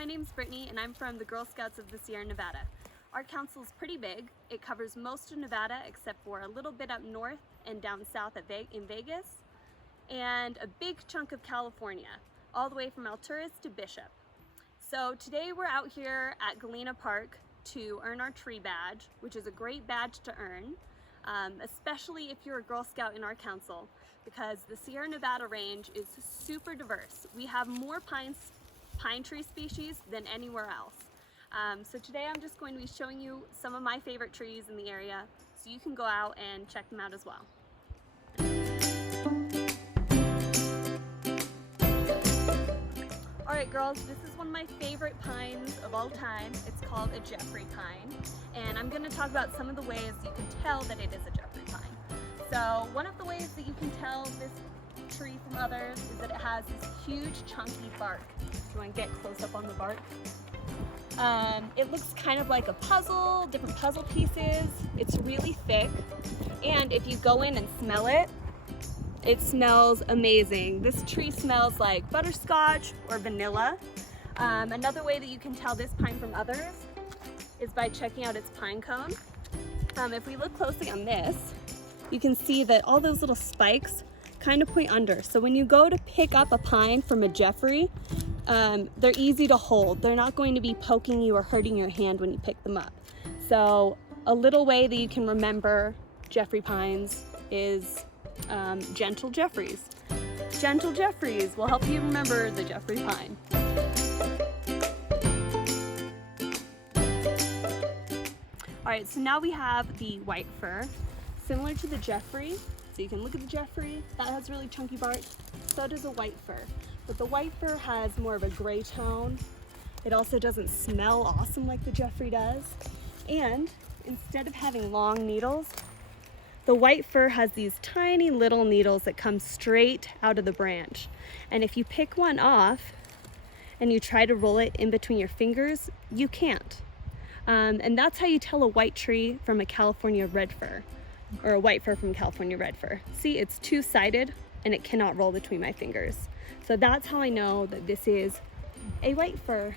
my name's Brittany and I'm from the Girl Scouts of the Sierra Nevada. Our council is pretty big. It covers most of Nevada except for a little bit up north and down south in Vegas, and a big chunk of California, all the way from Alturas to Bishop. So today we're out here at Galena Park to earn our tree badge, which is a great badge to earn, especially if you're a Girl Scout in our council, because the Sierra Nevada range is super diverse. We have more pine tree species than anywhere else. So today I'm just going to be showing you some of my favorite trees in the area, so you can go out and check them out as well. Alright girls, this is one of my favorite pines of all time. It's called a Jeffrey pine, and I'm going to talk about some of the ways you can tell that it is a Jeffrey pine. So one of the ways that you can tell this tree from others is that it has this huge chunky bark. Do you want to get close up on the bark? It looks kind of like a puzzle, different puzzle pieces. It's really thick, and if you go in and smell it, it smells amazing. This tree smells like butterscotch or vanilla. Another way that you can tell this pine from others is by checking out its pine cone. If we look closely on this, you can see that all those little spikes kind of point under. So when you go to pick up a pine from a Jeffrey, they're easy to hold. They're not going to be poking you or hurting your hand when you pick them up. So a little way that you can remember Jeffrey pines is gentle Jeffries. Gentle Jeffries will help you remember the Jeffrey pine. Alright, so now we have the white fir, similar to the Jeffrey. So you can look at the Jeffrey, that has really chunky bark, so does a white fir. But the white fir has more of a gray tone. It also doesn't smell awesome like the Jeffrey does. And instead of having long needles, the white fir has these tiny little needles that come straight out of the branch. And if you pick one off and you try to roll it in between your fingers, you can't. And that's how you tell a white tree from a California red fir, or a white fir from California red fir. See, it's two-sided and it cannot roll between my fingers. So that's how I know that this is a white fir.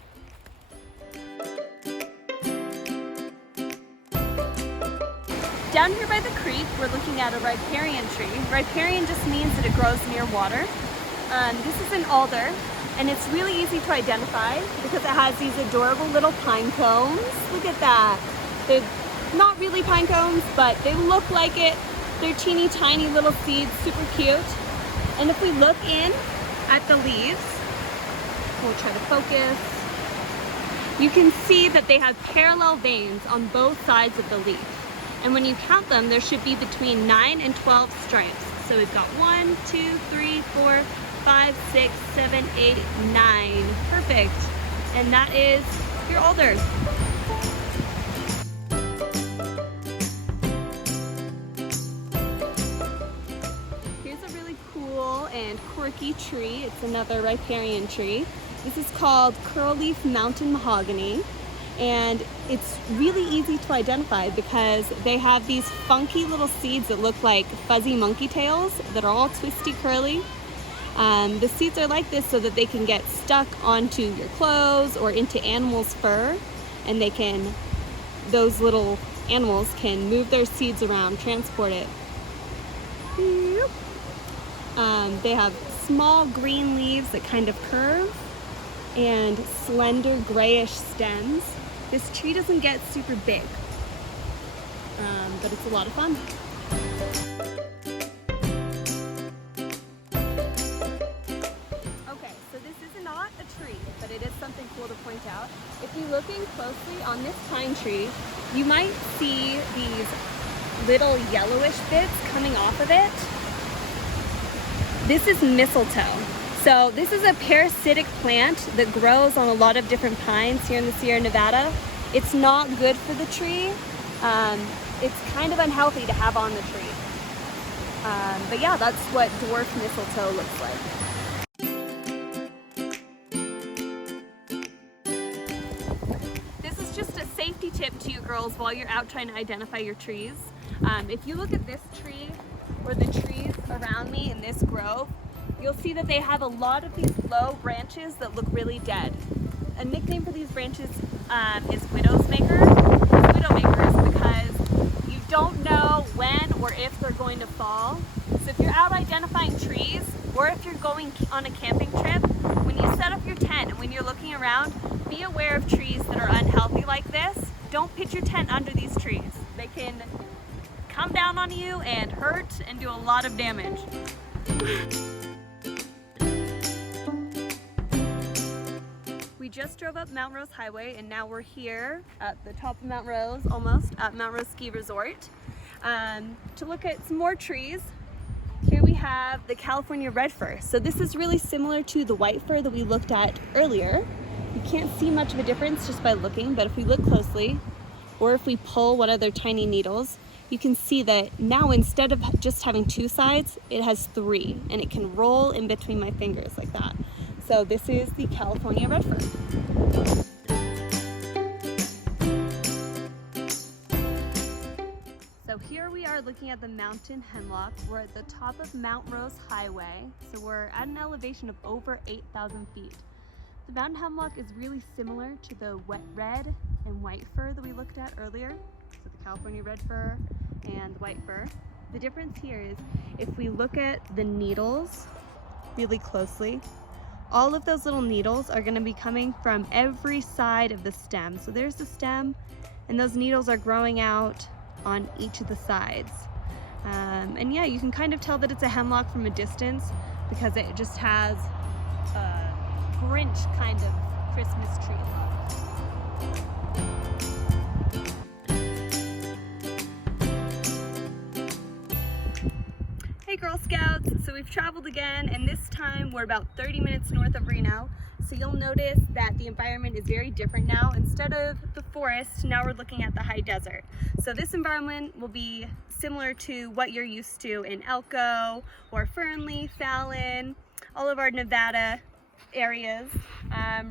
Down here by the creek, we're looking at a riparian tree. Riparian just means that it grows near water. This is an alder, and it's really easy to identify because it has these adorable little pine cones. Look at that. They're not really pine cones, but they look like it. They're teeny tiny little seeds, super cute. And if we look in at the leaves, we'll try to focus, you can see that they have parallel veins on both sides of the leaf. And when you count them, there should be between 9 and 12 stripes. So we've got 1, 2, 3, 4, 5, 6, 7, 8, 9. Perfect. And that is your alder. Here's a really cool and quirky tree. It's another riparian tree. This is called curl-leaf mountain mahogany. And it's really easy to identify because they have these funky little seeds that look like fuzzy monkey tails that are all twisty curly. The seeds are like this so that they can get stuck onto your clothes or into animals' fur, and those little animals can move their seeds around, transport it. They have small green leaves that kind of curve and slender grayish stems. This tree doesn't get super big, but it's a lot of fun. Okay, so this is not a tree, but it is something cool to point out. If you're looking closely on this pine tree, you might see these little yellowish bits coming off of it. This is mistletoe. So this is a parasitic plant that grows on a lot of different pines here in the Sierra Nevada. It's not good for the tree. It's kind of unhealthy to have on the tree. But yeah, that's what dwarf mistletoe looks like. This is just a safety tip to you girls while you're out trying to identify your trees. If you look at this tree or the trees around me in this grove, you'll see that they have a lot of these low branches that look really dead. a nickname for these branches is widow's maker. It's widow makers because you don't know when or if they're going to fall. So if you're out identifying trees, or if you're going on a camping trip, when you set up your tent and when you're looking around, be aware of trees that are unhealthy like this. Don't pitch your tent under these trees. They can come down on you and hurt and do a lot of damage. We just drove up Mount Rose Highway and now we're here at the top of Mount Rose, almost, at Mount Rose Ski Resort to look at some more trees. Here we have the California red fir. So this is really similar to the white fir that we looked at earlier. You can't see much of a difference just by looking, but if we look closely, or if we pull one of their tiny needles, you can see that now instead of just having two sides, it has three, and it can roll in between my fingers like that. So this is the California red fir. So here we are looking at the mountain hemlock. We're at the top of Mount Rose Highway. So we're at an elevation of over 8,000 feet. The mountain hemlock is really similar to the wet red and white fir that we looked at earlier. So the California red fir and white fir. The difference here is if we look at the needles really closely, all of those little needles are going to be coming from every side of the stem. So there's the stem, and those needles are growing out on each of the sides. And yeah, you can kind of tell that it's a hemlock from a distance because it just has a Grinch kind of Christmas tree look. Hey Girl Scouts, so we've traveled again, and this time we're about 30 minutes north of Reno. So you'll notice that the environment is very different now. Instead of the forest, now we're looking at the high desert. So this environment will be similar to what you're used to in Elko or Fernley, Fallon, all of our Nevada areas.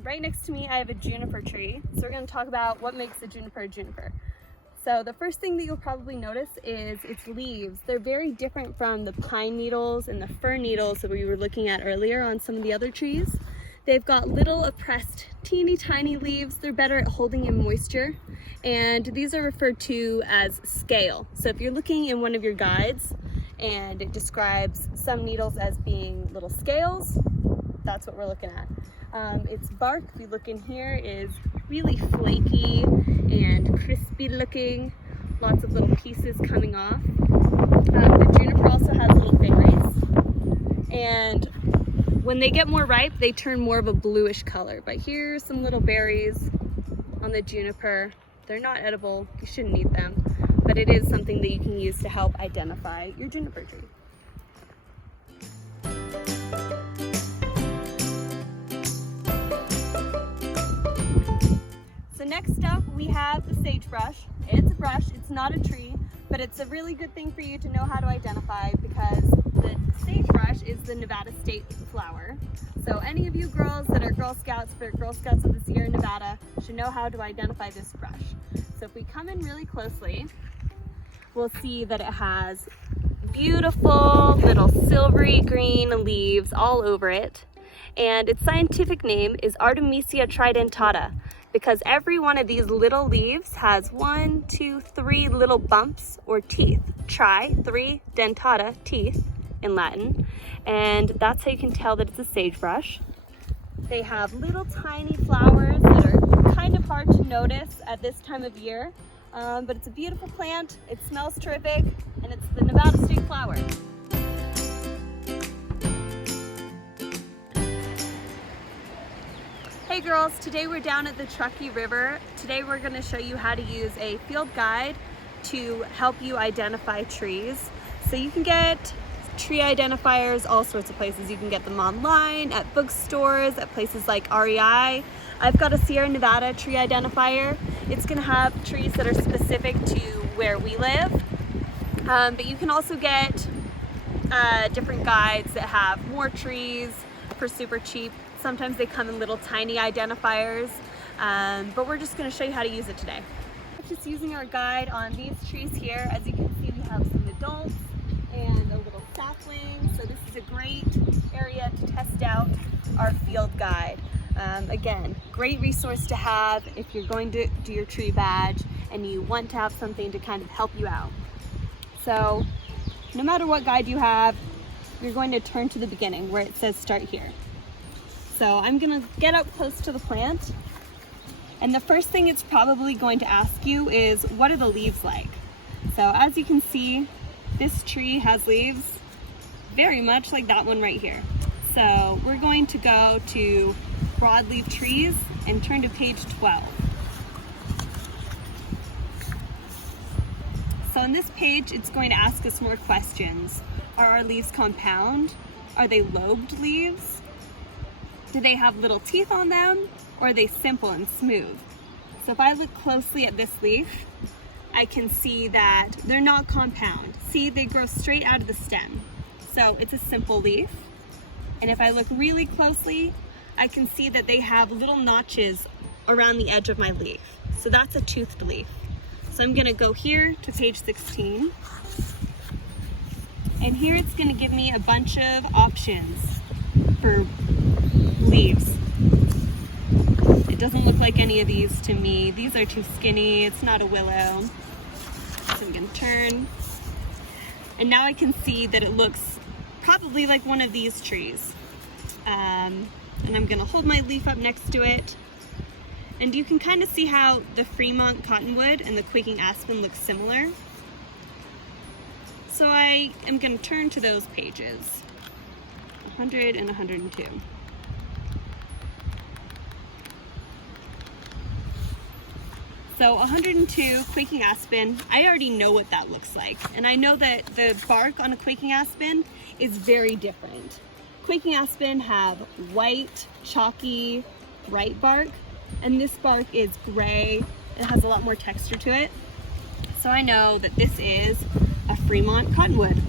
Right next to me I have a juniper tree. So we're going to talk about what makes a juniper. So the first thing that you'll probably notice is its leaves. They're very different from the pine needles and the fir needles that we were looking at earlier on some of the other trees. They've got little oppressed, teeny tiny leaves. They're better at holding in moisture. And these are referred to as scale. So if you're looking in one of your guides and it describes some needles as being little scales, that's what we're looking at. Its bark, if you look in here, is really flaky and crispy looking. Lots of little pieces coming off. The juniper also has little berries. And when they get more ripe, they turn more of a bluish color. But here's some little berries on the juniper. They're not edible, you shouldn't eat them, but it is something that you can use to help identify your juniper tree. So next up we have the sagebrush. It's a brush, it's not a tree, but it's a really good thing for you to know how to identify because the sagebrush is the Nevada state flower. So any of you girls that are Girl Scouts, but Girl Scouts of the Sierra Nevada, should know how to identify this brush. So if we come in really closely, we'll see that it has beautiful little silvery green leaves all over it. And its scientific name is Artemisia tridentata because every one of these little leaves has 1, 2, 3 little bumps or teeth. Tri, 3, dentata, teeth in Latin. And that's how you can tell that it's a sagebrush. They have little tiny flowers that are kind of hard to notice at this time of year, but it's a beautiful plant, it smells terrific, and it's the Nevada state flower. Hey girls, today we're down at the Truckee River. Today we're going to show you how to use a field guide to help you identify trees. So you can get tree identifiers all sorts of places. You can get them online, at bookstores, at places like REI. I've got a Sierra Nevada tree identifier. It's going to have trees that are specific to where we live. But you can also get different guides that have more trees for super cheap. Sometimes they come in little tiny identifiers, but we're just going to show you how to use it today. Just using our guide on these trees here. As you can see, we have some adults and a little sapling, so this is a great area to test out our field guide. Again, great resource to have if you're going to do your tree badge and you want to have something to kind of help you out. So no matter what guide you have, you're going to turn to the beginning where it says start here. So I'm gonna get up close to the plant, and the first thing it's probably going to ask you is, what are the leaves like? So as you can see, this tree has leaves very much like that one right here. So we're going to go to broadleaf trees and turn to page 12. So on this page, it's going to ask us more questions. Are our leaves compound? Are they lobed leaves? Do they have little teeth on them? Or are they simple and smooth? So if I look closely at this leaf, I can see that they're not compound. See, they grow straight out of the stem. So it's a simple leaf. And if I look really closely, I can see that they have little notches around the edge of my leaf. So that's a toothed leaf. So I'm gonna go here to page 16. And here it's gonna give me a bunch of options for leaves. It doesn't look like any of these to me. These are too skinny, it's not a willow. So I'm gonna turn. And now I can see that it looks probably like one of these trees. And I'm gonna hold my leaf up next to it. And you can kind of see how the Fremont cottonwood and the quaking aspen look similar. So I am going to turn to those pages, 100 and 102. So 102, quaking aspen, I already know what that looks like. And I know that the bark on a quaking aspen is very different. Quaking aspen have white, chalky, bright bark. And this bark is gray. It has a lot more texture to it. So I know that this is a Fremont cottonwood.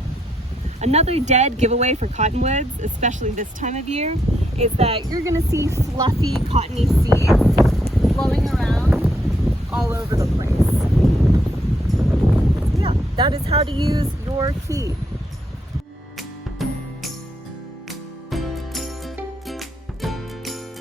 Another dead giveaway for cottonwoods, especially this time of year, is that you're gonna see fluffy, cottony seeds blowing around all over the place. Yeah, that is how to use your tree.